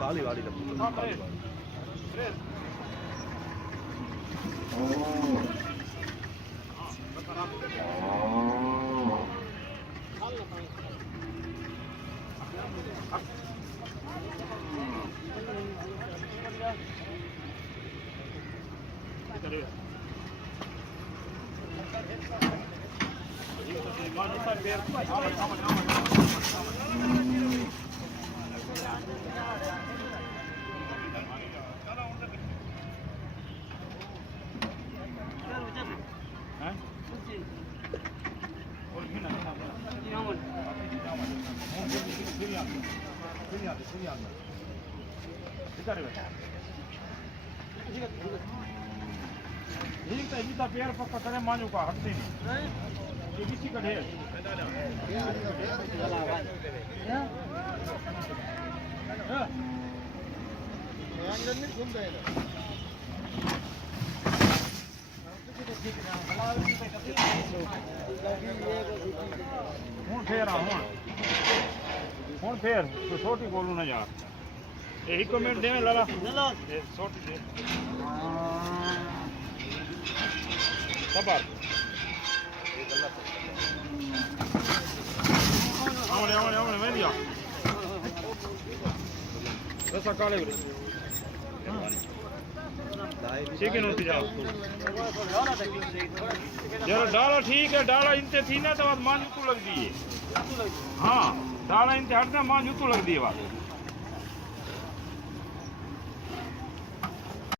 काली वाली पैर पकड़ मानू का हटते नहीं ये किसी का ढेर हूँ फेर हूँ फेर तो छोटी बोलू ना यार यही कमेंट दे लाला छोटी दे सबर आमने आमने आमने मैं दिया ऐसा काले गुरु चिकन होती जाओ जरा डाला ठीक है डाला इनते थी ना तो बात मान जुतू लग दी है हाँ डाला इनते हटना मान जुतू लग दी है बात